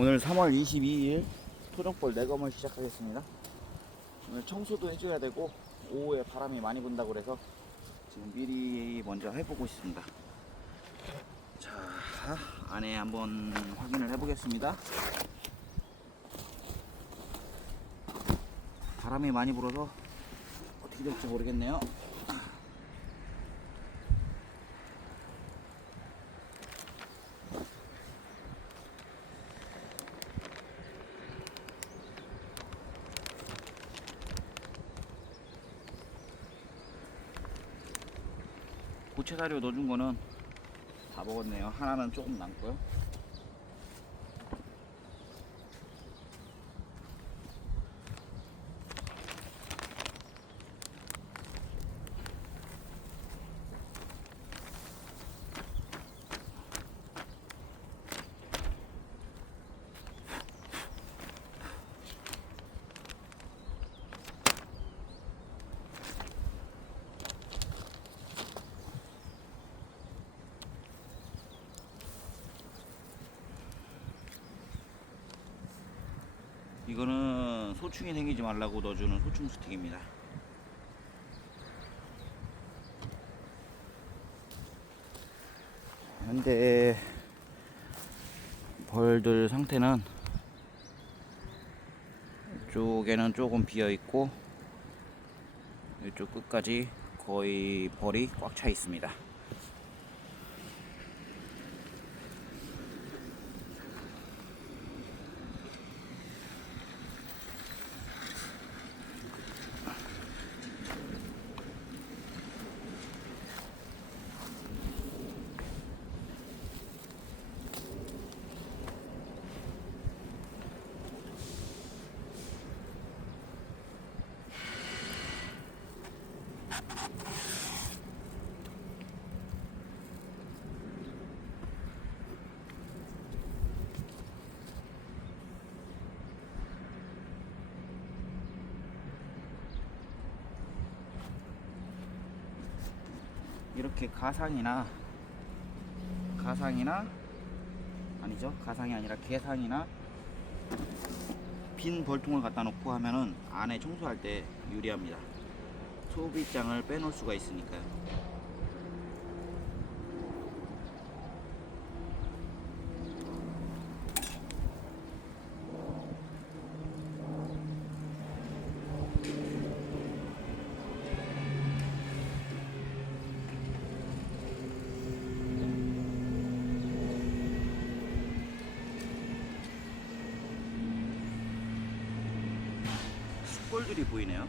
오늘 3월 22일 토종벌 내검을 시작하겠습니다. 오늘 청소도 해줘야 되고 오후에 바람이 많이 분다고 그래서 지금 미리 먼저 해보고 있습니다. 자 안에 한번 확인을 해보겠습니다. 바람이 많이 불어서 어떻게 될지 모르겠네요. 사료 넣어준 거는 다 먹었네요. 하나는 조금 남고요. 이거는 소충이 생기지 말라고 넣어주는 소충 스틱입니다. 현재 벌들 상태는 이쪽에는 조금 비어 있고 이쪽 끝까지 거의 벌이 꽉 차 있습니다. 이렇게 가상이나 가상이나 아니죠? 가상이 아니라 개상이나 빈 벌통을 갖다 놓고 하면은 안에 청소할 때 유리합니다. 소비장을 빼놓을 수가 있으니까요 숯골들이 보이네요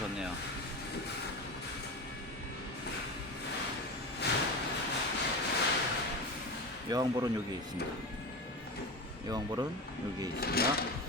지었네요. 여왕벌은 여기에 있습니다. 여왕벌은 여기에 있습니다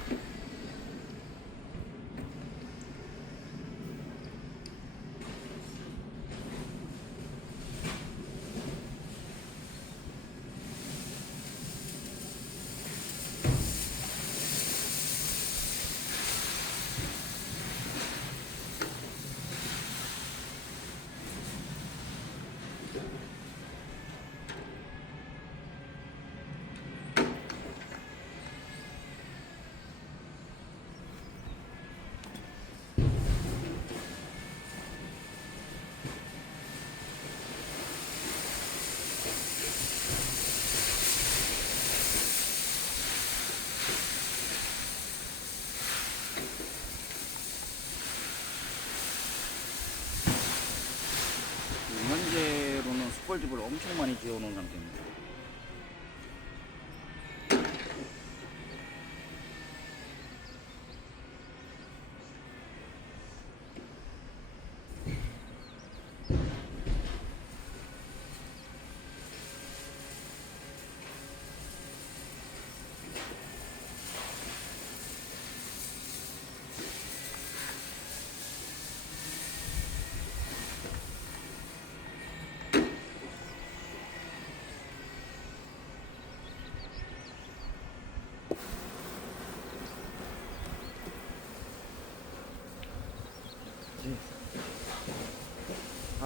현재로는 숯골 집을 엄청 많이 지어놓은 상태입니다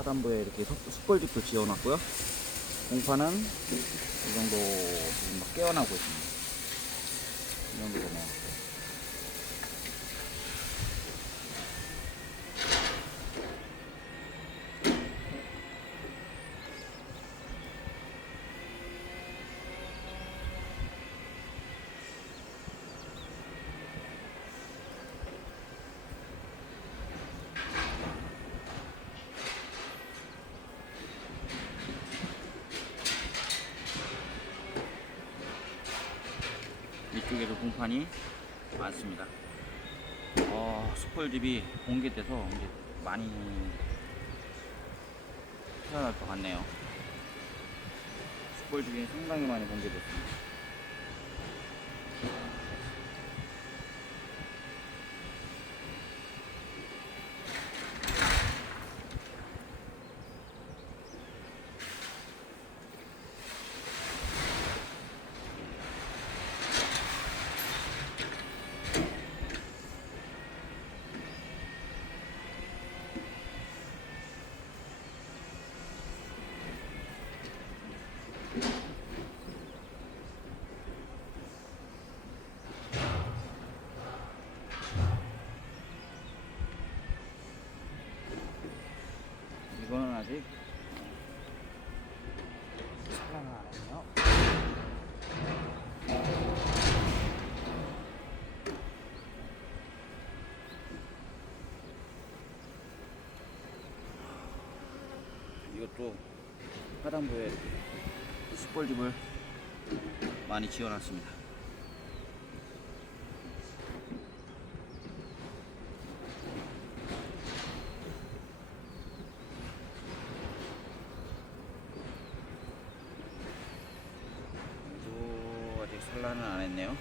하단부에 이렇게 석- 숯벌집도 지어놨고요. 공판은 이 정도 막 깨어나고 있습니다. 이 정도 되네요. 공판이 많습니다. 어, 숯벌집이 공개돼서 이제 많이 태어날 것 같네요. 숯벌집이 상당히 많이 공개됐습니다. 이거는 아직 살아는 안 했네요. 이것도 하단부에 숯벌집을 많이 지어놨습니다. 또 아직 산란은 안 했네요.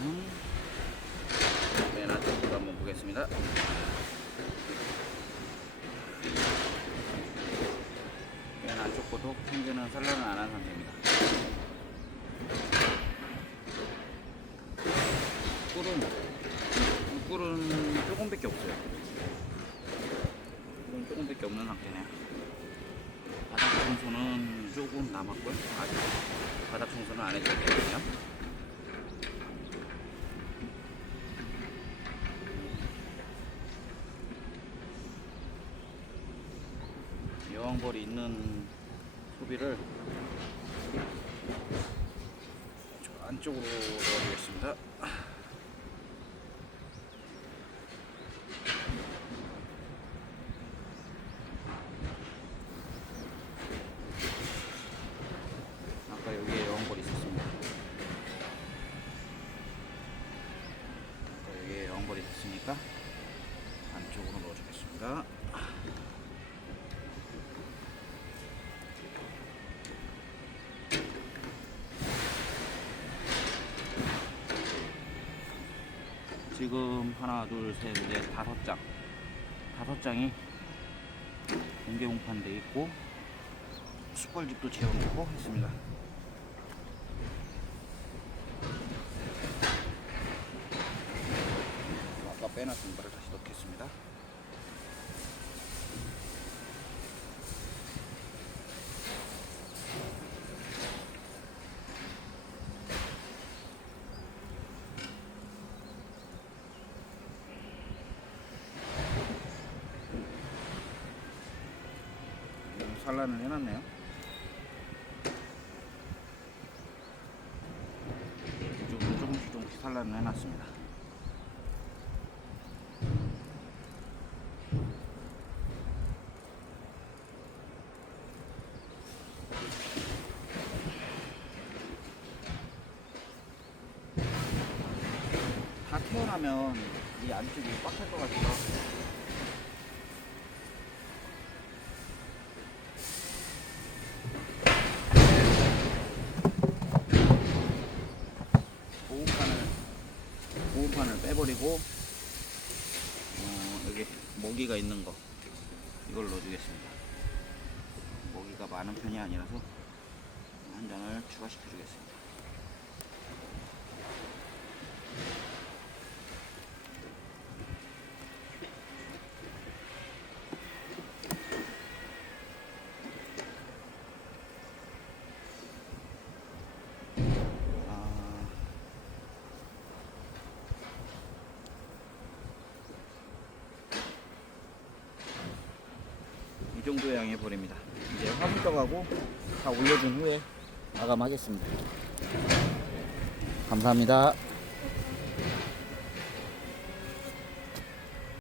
음, 맨 앞쪽으로 한번 보겠습니다. 맨 안쪽 것도 현재는 산란은 안 한 상태입니다. 꿀은 조금밖에 없어요. 꿀은 조금밖에 없는 상태네요. 바닥 청소는 조금 남았고요. 아직 바닥 청소는 안 해줬거든요. 여왕벌이 있는 소비를 저 안쪽으로 넣어주겠습니다. 지금 하나, 둘, 셋, 넷, 다섯 장. 다섯 장이 공개 공판돼 있고 숯벌집도 재워놓고 했습니다. 아까 빼놨던 거를 다시 넣겠습니다. 음, 산란을 해놨네요. 이쪽으로 조금씩 조금씩 산란을 해놨습니다. 다 태어나면 이 안쪽이 꽉 찰 것 같아서 하고 어, 여기 모기가 있는 거 이걸 넣어주겠습니다. 모기가 많은 편이 아니라서 한 장을 추가시켜 주겠습니다. 온도에 향해 버립니다. 이제 화분 떠가고 다 올려준 후에 마감하겠습니다. 감사합니다.